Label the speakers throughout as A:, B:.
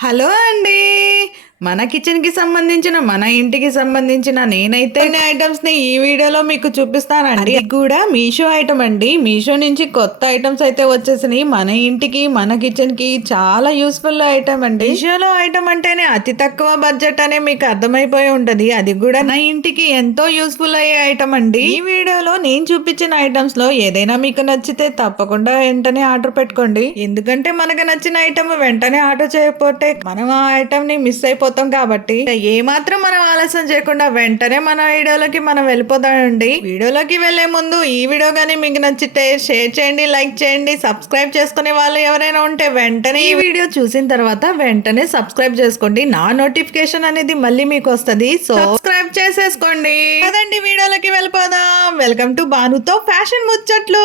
A: Hello అండి. మన కిచెన్కి సంబంధించిన మన ఇంటికి సంబంధించిన నేనైతే కొన్ని ఐటమ్స్ని ఈ వీడియోలో మీకు చూపిస్తానండి. అది కూడా మీషో ఐటమ్ అండి. మీషో నుంచి కొత్త ఐటమ్స్ అయితే వచ్చేసినాయి. మన ఇంటికి మన కిచెన్కి చాలా యూస్ఫుల్ ఐటమ్ అండి. మీషోలో ఐటమ్ అంటేనే అతి తక్కువ బడ్జెట్ అనే మీకు అర్థమైపోయి ఉంటది. అది కూడా నా ఇంటికి ఎంతో యూస్ఫుల్ అయ్యే ఐటమ్ అండి. ఈ వీడియోలో నేను చూపించిన ఐటమ్స్లో ఏదైనా మీకు నచ్చితే తప్పకుండా వెంటనే ఆర్డర్ పెట్టుకోండి. ఎందుకంటే మనకు నచ్చిన ఐటమ్ వెంటనే ఆర్డర్ చేయకపోతే మనం ఆ ఐటమ్ని మిస్ అయిపోతాం. కాబట్టి ఏమాత్రం మనం ఆలస్యం చేయకుండా వెంటనే మన వీడియోలోకి మనం వెళ్ళిపోతామండి. వీడియోలోకి వెళ్ళే ముందు ఈ వీడియో కానీ మీకు నచ్చితే షేర్ చేయండి లైక్ చేయండి సబ్స్క్రైబ్ చేసుకునే వాళ్ళు ఎవరైనా ఉంటే వెంటనే ఈ వీడియో చూసిన తర్వాత వెంటనే సబ్స్క్రైబ్ చేసుకోండి. నా నోటిఫికేషన్ అనేది మళ్ళీ మీకు వస్తుంది. సో సబ్స్క్రైబ్ చేసేసుకోండి. కదండి వీడియోలోకి వెళ్ళిపోదాం. వెల్కమ్ టు బానుతో ఫ్యాషన్ ముచ్చట్లు.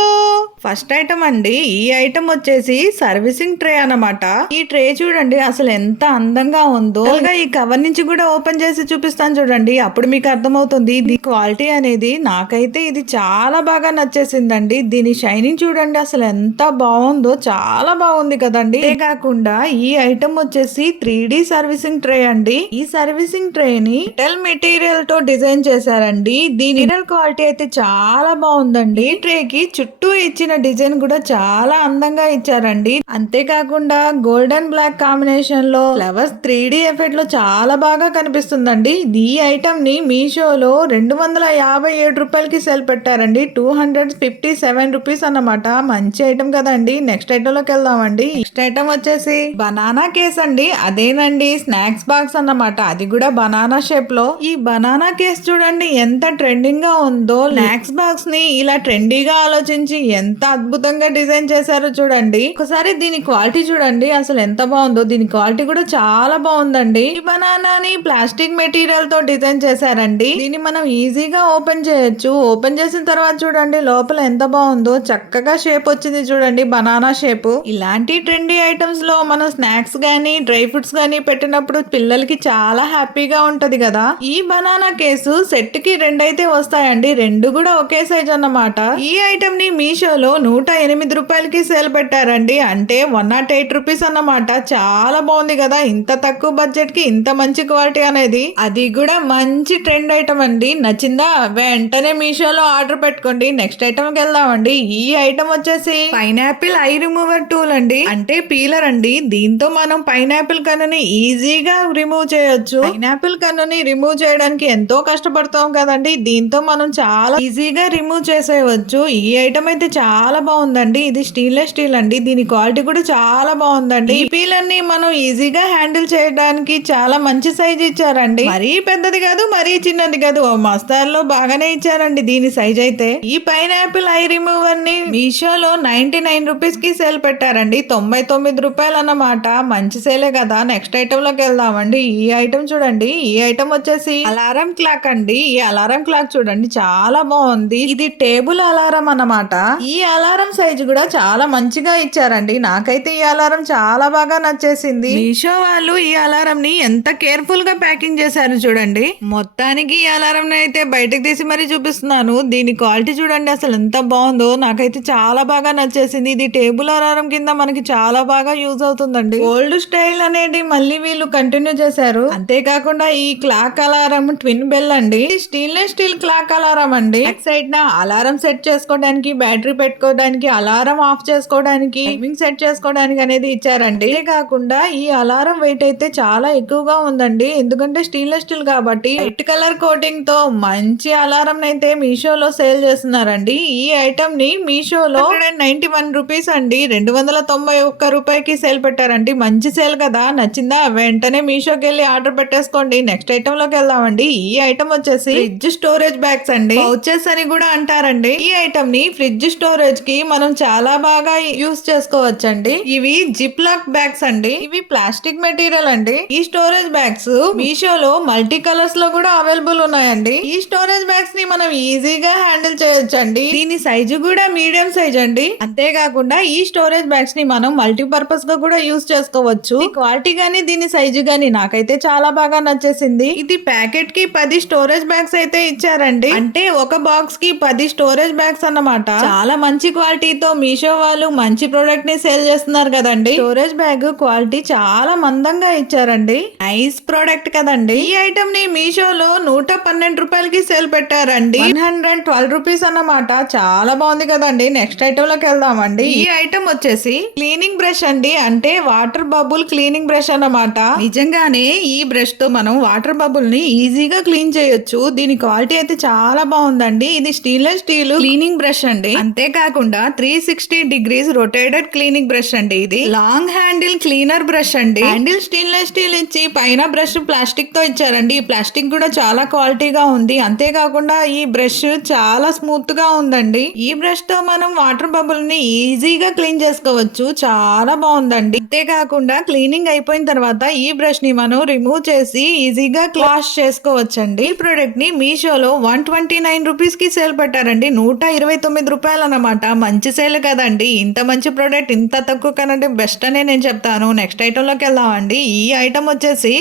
A: ఫస్ట్ ఐటమ్ అండి ఈ ఐటమ్ వచ్చేసి సర్వీసింగ్ ట్రే అన్నమాట. ఈ ట్రే చూడండి అసలు ఎంత అందంగా ఉందో. ఇంకా ఈ కవర్ నుంచి కూడా ఓపెన్ చేసి చూపిస్తాను చూడండి. అప్పుడు మీకు అర్థమవుతుంది ఇది క్వాలిటీ అనేది నాకైతే ఇది చాలా బాగా నచ్చేసిందండి. దీని షైనింగ్ చూడండి అసలు ఎంత బాగుందో. చాలా బాగుంది కదండి. ఇదే కాకుండా ఈ ఐటమ్ వచ్చేసి త్రీ డి సర్వీసింగ్ ట్రే అండి. ఈ సర్వీసింగ్ ట్రే ని మెటల్ మెటీరియల్ తో డిజైన్ చేశారండి. దీని మెటీరియల్ క్వాలిటీ అయితే చాలా బాగుందండి. ట్రే కి చుట్టూ ఇచ్చిన డిజైన్ కూడా చాలా అందంగా ఇచ్చారండి. అంతేకాకుండా గోల్డెన్ బ్లాక్ కాంబినేషన్లో ఫ్లవర్స్ త్రీ డి ఎఫెక్ట్లో చాలా బాగా కనిపిస్తుందండి. ఈ ఐటమ్ని మీషోలో రెండు వందల యాభై ఏడు రూపాయలకి సేల్ పెట్టారండి. Two hundred fifty seven rupees అన్నమాట. మంచి ఐటమ్ కదండి. నెక్స్ట్ ఐటమ్లోకి వెళ్దామండి. నెక్స్ట్ ఐటమ్ వచ్చేసి బనానా కేస్ అండి. అదేనండి స్నాక్స్ బాక్స్ అన్నమాట. అది కూడా బనానా షేప్లో. ఈ బనానా బనానా కేస్ చూడండి ఎంత ట్రెండింగ్గా ఉందో. స్నాక్స్ బాక్స్ని ఇలా ట్రెండీగా ఆలోచించి ఎంత అద్భుతంగా డిజైన్ చేశారో చూడండి. ఒకసారి దీని క్వాలిటీ చూడండి అసలు ఎంత బాగుందో. దీని క్వాలిటీ కూడా చాలా బాగుందండి. ఈ బనానాని ప్లాస్టిక్ మెటీరియల్తో డిజైన్ చేశారండి. దీన్ని మనం ఈజీగా ఓపెన్ చేయొచ్చు. ఓపెన్ చేసిన తర్వాత చూడండి లోపల ఎంత బాగుందో. చక్కగా షేప్ వచ్చింది చూడండి బనానా షేప్ ఇలాంటి ట్రెండీ ఐటమ్స్లో మనం స్నాక్స్ గానీ డ్రై ఫ్రూట్స్ గానీ పెట్టినప్పుడు పిల్లలకి చాలా హ్యాపీగా ఉంటది కదా. ఈ బనానా కేసు సెట్కి రెండైతే వస్తాయండి. రెండు కూడా ఒకే సైజ్ అన్నమాట. ఈ ఐటమ్ని మీషోలో నూట ఎనిమిది రూపాయలకి సేల్ పెట్టారండి. అంటే వన్ నాట్ ఎయిట్ రూపీస్ అన్నమాట. చాలా బాగుంది కదా. ఇంత తక్కువ బడ్జెట్కి ఇంత మంచి క్వాలిటీ అనేది. అది కూడా మంచి ట్రెండ్ ఐటమ్ అండి. నచ్చిందా? వెంటనే మీషోలో ఆర్డర్ పెట్టుకోండి. నెక్స్ట్ ఐటమ్కి వెళ్దామండి. ఈ ఐటమ్ వచ్చేసి పైనాపిల్ ఐ రిమూవర్ టూల్ అండి. అంటే పీలర్ అండి. దీంతో మనం పైనాపిల్ కన్నుని ఈజీగా రిమూవ్ చేయొచ్చు. పైనాపిల్ కన్నుని రిమూవ్ చేయడానికి ఎంతో కష్టపడతాం కదండి. దీంతో మనం చాలా ఈజీగా రిమూవ్ చేసేయవచ్చు. ఈ ఐటమ్ అయితే చాలా బాగుందండి. ఇది స్టీన్లెస్ స్టీల్ అండి. దీని క్వాలిటీ కూడా చాలా బాగుందండి. ఈ మనం ఈజీగా హ్యాండిల్ చేయడానికి చాలా మంచి సైజ్ ఇచ్చారండి. మరీ పెద్దది కాదు మరీ చిన్నది కాదు. ఓ మస్తాల్లో బాగానే ఇచ్చారండి దీని సైజ్ అయితే. ఈ పైనాపిల్ ఐ రిమూవర్ని మీషోలో నైన్టీ నైన్ రూపీస్కి సేల్ పెట్టారండి. తొంభై తొమ్మిది రూపాయలు అన్నమాట మంచి సేలే కదా. నెక్స్ట్ ఐటమ్లోకి వెళ్దామండి. ఈ ఐటమ్ చూడండి. ఈ ఐటమ్ వచ్చేసి అలారం క్లాక్ అండి. ఈ అలారం క్లాక్ చూడండి చాలా బాగుంది. ఇది టేబుల్ అలారం అన్నమాట. ఈ అలారం సైజ్ కూడా చాలా మంచిగా ఇచ్చారండి. నాకైతే ఈ అలారం చాలా బాగా నచ్చేసింది. మీషో వాళ్ళు ఈ అలారం ని ఎంత కేర్ఫుల్గా ప్యాకింగ్ చేశారు చూడండి. మొత్తానికి ఈ అలారం అయితే బయటకు తీసి మరీ చూపిస్తున్నాను. దీని క్వాలిటీ చూడండి అసలు ఎంత బాగుందో. నాకైతే చాలా బాగా నచ్చేసింది. ఇది టేబుల్ అలారం కింద మనకి చాలా బాగా యూజ్ అవుతుందండి. ఓల్డ్ స్టైల్ అనేది మళ్ళీ వీళ్ళు కంటిన్యూ చేశారు. అంతేకాకుండా ఈ క్లాక్ అలారం ట్విన్ బెల్ అండి. స్టీన్లెస్ స్టీల్ క్లాక్ అలారం అండి. బ్యాక్ సైడ్ నా అలారం సెట్ చేసుకోవడానికి బ్యాటరీ పెట్టుకోవడానికి అలారం ఆఫ్ చేసుకోవడానికి టైమింగ్ సెట్ చేసుకోవడానికి అనేది ఇచ్చారండి. కాకుండా ఈ అలారం వెయిట్ అయితే చాలా ఎక్కువగా ఉందండి. ఎందుకంటే స్టీన్లెస్ స్టీల్ కాబట్టి వైట్ కలర్ కోటింగ్తో మంచి అలారం అయితే మీషోలో సేల్ చేస్తున్నారండి. ఈ ఐటమ్ని మీషోలో నైన్టీ వన్ రూపీస్ అండి. రెండు వందల తొంభై ఒక్క రూపాయికి సేల్ పెట్టారండి. మంచి సేల్ కదా. నచ్చిందా? వెంటనే మీషోకి వెళ్ళి ఆర్డర్ పెట్టేసుకోండి. నెక్స్ట్ ఐటమ్లోకి వెళ్దామండి. ఈ ఐటమ్ వచ్చేసి ఫ్రిడ్జ్ స్టోరేజ్ బ్యాగ్స్ అండి. పౌచెస్ అని కూడా అంటారండి. ఈ ఐటమ్ని ఫ్రిడ్జ్ స్టోరేజ్కి మనం చాలా బాగా యూస్ చేసుకోవచ్చండి. ఇవి జిప్ లాక్ బ్యాగ్స్ అండి. ఇవి ప్లాస్టిక్ మెటీరియల్ అండి. ఈ స్టోరేజ్ బ్యాగ్స్ మీషోలో మల్టీ కలర్స్లో కూడా అవైలబుల్ ఉన్నాయండి. ఈ స్టోరేజ్ బ్యాగ్స్ని మనం ఈజీగా హ్యాండిల్ చేయొచ్చండి. దీని సైజు కూడా మీడియం సైజ్ అండి. అంతేకాకుండా ఈ స్టోరేజ్ బ్యాగ్స్ని మనం మల్టీ పర్పస్గా కూడా యూస్ చేసుకోవచ్చు. క్వాలిటీ గానీ దీని సైజు గానీ నాకైతే చాలా బాగా నచ్చేసింది. ఇది ప్యాకెట్ కి పది స్టోరేజ్ బ్యాగ్స్ అయితే ఇచ్చారండి. అంటే ఒక బాక్స్కి పది స్టోరేజ్ బ్యాగ్స్ అన్నమాట. చాలా మంచి క్వాలిటీతో మీషో వాళ్ళు మంచి ప్రోడక్ట్ని సేల్ చేస్తున్నారు కదండి. స్టోరేజ్ బ్యాగ్ క్వాలిటీ చాలా మందంగా ఇచ్చారండి. నైస్ ప్రోడక్ట్ కదండి. ఈ ఐటమ్ని మీషోలో నూట పన్నెండు రూపాయలకి సేల్ పెట్టారండి. వన్ హండ్రెడ్ ట్వెల్వ్ రూపీస్ అన్నమాట. చాలా బాగుంది కదండి. నెక్స్ట్ ఐటమ్లోకి వెళ్దామండి. ఈ ఐటమ్ వచ్చేసి క్లీనింగ్ బ్రష్ అండి. అంటే వాటర్ బబుల్ క్లీనింగ్ బ్రష్ అన్నమాట. నిజంగానే ఈ బ్రష్తో మనం వాటర్ బబుల్ని ఈజీగా క్లీన్ చేయొచ్చు. దీని క్వాలిటీ అయితే చాలా బాగుందండి. ఇది స్టీన్లెస్ స్టీల్ క్లీనింగ్ బ్రష్ అండి. అంతేకాకుండా three sixty degrees rotated cleaning brush అండి ఇది. లాంగ్ హ్యాండిల్ క్లీనర్ బ్రష్ అండి. హ్యాండిల్ స్టీన్లెస్ స్టీల్ ఇచ్చి పైన బ్రష్ ప్లాస్టిక్తో ఇచ్చారండి. ఈ ప్లాస్టిక్ కూడా చాలా క్వాలిటీగా ఉంది. అంతేకాకుండా ఈ బ్రష్ చాలా స్మూత్గా ఉందండి. ఈ బ్రష్తో మనం వాటర్ బబుల్ని ఈజీగా క్లీన్ చేసుకోవచ్చు. చాలా బాగుందండి. అంతేకాకుండా క్లీనింగ్ అయిపోయిన తర్వాత ఈ బ్రష్ని మనం రిమూవ్ చేసి ఈజీగా క్లాష్ తీసుకోవచ్చండి. ఈ ప్రొడక్ట్ని మీషోలో వన్ ట్వంటీ నైన్ రూపీస్కి సేల్ పెట్టారండి. నూట ఇరవై తొమ్మిది రూపాయలు అనమాట మంచి సేల్ కదండి. ఇంత మంచి ప్రోడక్ట్ ఇంత తక్కువ కనంటే బెస్ట్ అనే నేను చెప్తాను. నెక్స్ట్ ఐటమ్లోకి వెళ్దామండి. ఈ ఐటమ్ వచ్చేసి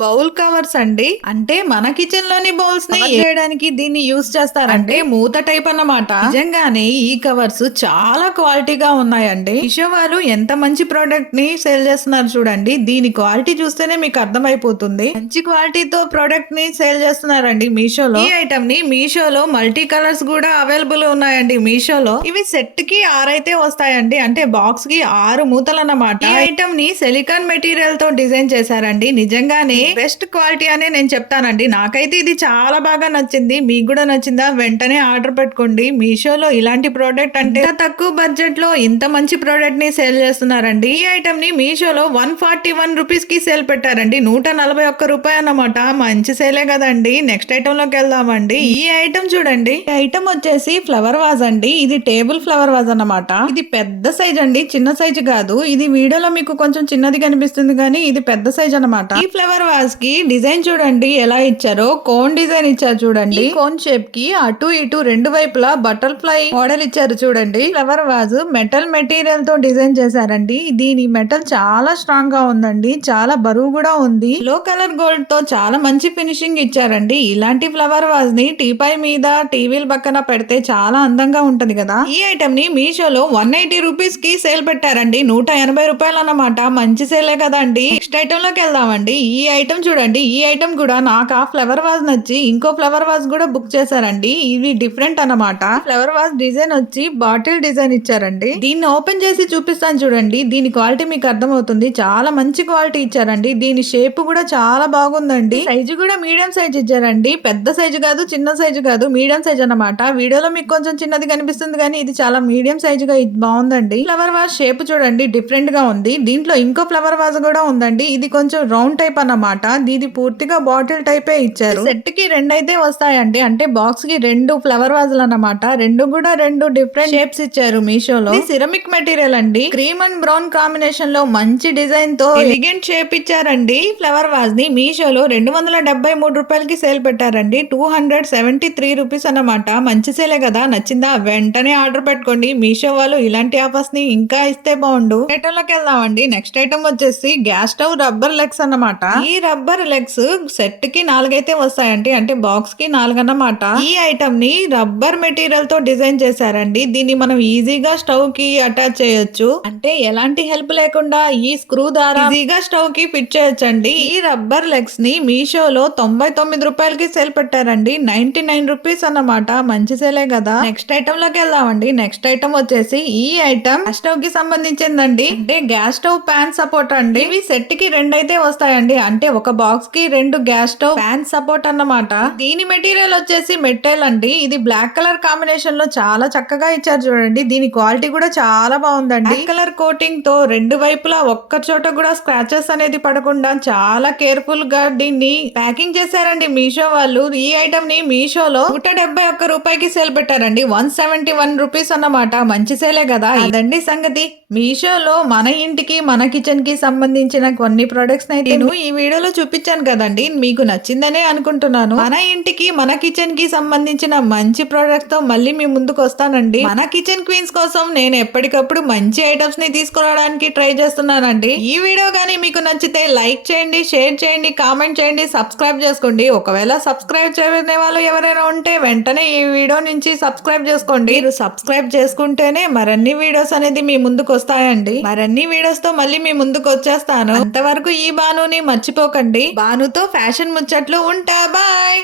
A: బౌల్ కవర్స్ అండి. అంటే మన కిచెన్లోని బౌల్స్ని చేయడానికి దీన్ని యూస్ చేస్తారంటే మూత టైప్ అన్నమాట. నిజంగానే ఈ కవర్స్ చాలా క్వాలిటీగా ఉన్నాయండి. మీషో వాళ్ళు ఎంత మంచి ప్రోడక్ట్ని సేల్ చేస్తున్నారు చూడండి. దీని క్వాలిటీ చూస్తేనే మీకు అర్థమైపోతుంది. మంచి క్వాలిటీతో ప్రోడక్ట్ని సేల్ చేస్తున్నారండి మీషోలో. ఈ ఐటమ్ని మీషోలో మల్టీ కలర్స్ కూడా అవైలబుల్ ఉన్నాయండి మీషోలో. ఇవి సెట్కి ఆరైతే వస్తాయండి. అంటే బాక్స్కి ఆరు మూతలు అన్నమాట ఈ ఐటమ్ని సిలికాన్ మెటీరియల్తో డిజైన్ చేశారండి. నిజంగానే బెస్ట్ క్వాలిటీ అనే నేను చెప్తానండి. నాకైతే ఇది చాలా బాగా నచ్చింది. మీకు కూడా నచ్చిందా? వెంటనే ఆర్డర్ పెట్టుకోండి. మీషోలో ఇలాంటి ప్రోడక్ట్ అంటే తక్కువ బడ్జెట్లో ఇంత మంచి ప్రోడక్ట్ని సేల్ చేస్తున్నారండి. ఈ ఐటమ్ని మీషోలో వన్ ఫార్టీ వన్ రూపీస్కి సేల్ పెట్టారండి. నూట నలభై ఒక్క రూపాయి అన్నమాట. మంచి సేలే కదండి. నెక్స్ట్ ఐటమ్లోకి వెళ్దామండి. ఈ ఐటమ్ చూడండి. ఈ ఐటమ్ వచ్చేసి ఫ్లవర్ వాజ్ అండి. ఇది టేబుల్ ఫ్లవర్ వాజ్ అన్నమాట. ఇది పెద్ద సైజ్ అండి. చిన్న సైజ్ కాదు. ఇది వీడియోలో మీకు కొంచెం చిన్నది కనిపిస్తుంది కానీ ఇది పెద్ద సైజ్ అన్నమాట. ఈ ఫ్లవర్ వాజ్కి డిజైన్ చూడండి ఎలా ఇచ్చారో కోన్ డిజైన్ ఇచ్చారు చూడండి. కోన్ షేప్కి అటు ఇటు రెండు వైపులా బటర్ఫ్లై మోడల్ ఇచ్చారు చూడండి. ఫ్లవర్ వాజ్ మెటల్ మెటీరియల్తో డిజైన్ చేశారండి. దీని మెటల్ చాలా స్ట్రాంగ్గా ఉందండి చాలా బరువు కూడా ఉంది. లో కలర్ గోల్డ్తో చాలా మంచి ఫినిషింగ్ ఇచ్చారండి. ఇలాంటి ఫ్లవర్ వాజ్ని టీపై మీద టీవీల పక్కన పెడితే చాలా అందంగా ఉంటది కదా. ఈ ఐటమ్ని మీషోలో వన్ ఎయిటీ రూపీస్కి సేల్ పెట్టారండి. నూట ఎనభై రూపాయలు అన్నమాట. మంచి సేలే కదండి. నెక్స్ట్ ఐటమ్లోకి వెళ్దామండి. ఈ ఐటమ్ చూడండి. ఈ ఐటమ్ కూడా నాకు ఆ ఫ్లవర్ వాజ్ నచ్చి ఇంకో ఫ్లవర్ వాజ్ కూడా బుక్ చేశారండి. ఇవి డిఫరెంట్ అన్నమాట. ఫ్లవర్ వాజ్ డిజైన్ వచ్చి బాటిల్ డిజైన్ ఇచ్చారండి. దీన్ని ఓపెన్ చేసి చూపిస్తాను చూడండి. దీని క్వాలిటీ మీకు అర్థమవుతుంది. చాలా మంచి క్వాలిటీ ఇచ్చారండి. దీని షేప్ కూడా చాలా బాగుందండి. సైజు కూడా మీడియం సైజ్ ఇచ్చారండి. పెద్ద సైజు కాదు చిన్న సైజు కాదు మీడియం సైజ్ అన్నమాట. వీడియోలో మీకు కొంచెం చిన్నది కనిపిస్తుంది కానీ ఇది చాలా మీడియం సైజు గా ఇది బాగుందండి. ఫ్లవర్ వాజ్ షేప్ చూడండి. డిఫరెంట్గా ఉంది. దీంట్లో ఇంకో ఫ్లవర్ వాజ్ కూడా ఉందండి. ఇది కొంచెం రౌండ్ టైప్ అన్నమాట. ఇది పూర్తిగా బాటిల్ టైపే ఇచ్చారు. సెట్కి రెండు అయితే వస్తాయండి. అంటే బాక్స్కి రెండు ఫ్లవర్ వాజులు అన్నమాట. రెండు కూడా రెండు డిఫరెంట్ షేప్స్ ఇచ్చారు మీషోలో. సిరమిక్ మెటీరియల్ అండి. క్రీమ్ అండ్ బ్రౌన్ కాంబినేషన్లో మంచి డిజైన్తో ఎలిగెంట్ షేప్ ఇచ్చారండి ఫ్లవర్ వాజ్ని మీషోలో రెండు వందల డెబ్బై మూడు రూపాయలకి సేల్ పెట్టారండి. Two hundred seventy three rupees అన్నమాట. మంచి సేలే కదా. నచ్చిందా? వెంటనే ఆర్డర్ పెట్టుకోండి. మీషో వాళ్ళు ఇలాంటి ఆఫర్స్ని ఇంకా ఇస్తే బాగుండు. ఐటమ్లోకి వెళ్దామండి. నెక్స్ట్ ఐటమ్ వచ్చేసి గ్యాస్ స్టవ్ రబ్బర్ లెగ్స్ అన్నమాట. ఈ ఈ రబ్బర్ లెగ్స్ సెట్కి నాలుగైతే వస్తాయండి. అంటే బాక్స్కి నాలుగు అన్నమాట ఈ ఐటమ్ని రబ్బర్ మెటీరియల్తో డిజైన్ చేశారండి. దీన్ని మనం ఈజీగా స్టవ్కి అటాచ్ చేయొచ్చు. అంటే ఎలాంటి హెల్ప్ లేకుండా ఈ స్క్రూ ద్వారా ఈజీగా స్టవ్కి ఫిట్ చేయొచ్చండి. ఈ రబ్బర్ లెగ్స్ని మీషోలో తొంభై తొమ్మిది రూపాయలకి సేల్ పెట్టారండి. నైన్టీ నైన్ రూపీస్ అన్నమాట. మంచి సేలే కదా. నెక్స్ట్ ఐటమ్లోకి వెళ్దామండి. నెక్స్ట్ ఐటమ్ వచ్చేసి ఈ ఐటమ్ స్టవ్కి సంబంధించిందండి. అంటే గ్యాస్ స్టవ్ ప్యాన్ సపోర్ట్ అండి. ఇవి సెట్కి రెండైతే వస్తాయండి. అంటే ఒక బాక్స్కి రెండు గ్యాస్ స్టవ్ ప్యాన్ సపోర్ట్ అన్నమాట. దీని మెటీరియల్ వచ్చేసి మెటల్ అండి. ఇది బ్లాక్ కలర్ కాంబినేషన్లో చాలా చక్కగా ఇచ్చారు చూడండి. దీని క్వాలిటీ కూడా చాలా బాగుందండి. బ్లాక్ కలర్ కోటింగ్తో రెండు వైపులా ఒక్క చోట కూడా స్క్రాచెస్ అనేది పడకుండా చాలా కేర్ఫుల్గా దీన్ని ప్యాకింగ్ చేశారండి మీషో వాళ్ళు. ఈ ఐటమ్ని మీషోలో నూట డెబ్బై ఒక్క రూపాయికి సేల్ పెట్టారండి. వన్ సెవెంటీ వన్ రూపీస్ అన్నమాట. మంచి సేలే కదా. అదండి సంగతి. మీషోలో మన ఇంటికి మన కిచెన్కి సంబంధించిన కొన్ని ప్రొడక్ట్స్ అయితే నేను ఈ వీడియో వీడియోలో చూపించాను కదండి మీకు నచ్చిందనే అనుకుంటున్నాను. మన ఇంటికి మన కిచెన్కి సంబంధించిన మంచి ప్రోడక్ట్తో మళ్ళీ మీ ముందుకు వస్తానండి. మన కిచెన్ క్వీన్స్ కోసం నేను ఎప్పటికప్పుడు మంచి ఐటమ్స్ని తీసుకురావడానికి ట్రై చేస్తున్నానండి. ఈ వీడియో కానీ మీకు నచ్చితే లైక్ చేయండి షేర్ చేయండి కామెంట్ చేయండి సబ్స్క్రైబ్ చేసుకోండి. ఒకవేళ సబ్స్క్రైబ్ చేయని వాళ్ళు ఎవరైనా ఉంటే వెంటనే ఈ వీడియో నుంచి సబ్స్క్రైబ్ చేసుకోండి. మీరు సబ్స్క్రైబ్ చేసుకుంటేనే మరన్ని వీడియోస్ అనేది మీ ముందుకు వస్తాయండి. మరన్ని వీడియోస్తో మళ్ళీ మీ ముందుకు వచ్చేస్తాను. అంతవరకు ఈ బానుని మర్చిపోకండి బానుతో ఫ్యాషన్ ముచ్చట్లు ఉంటా. బాయ్.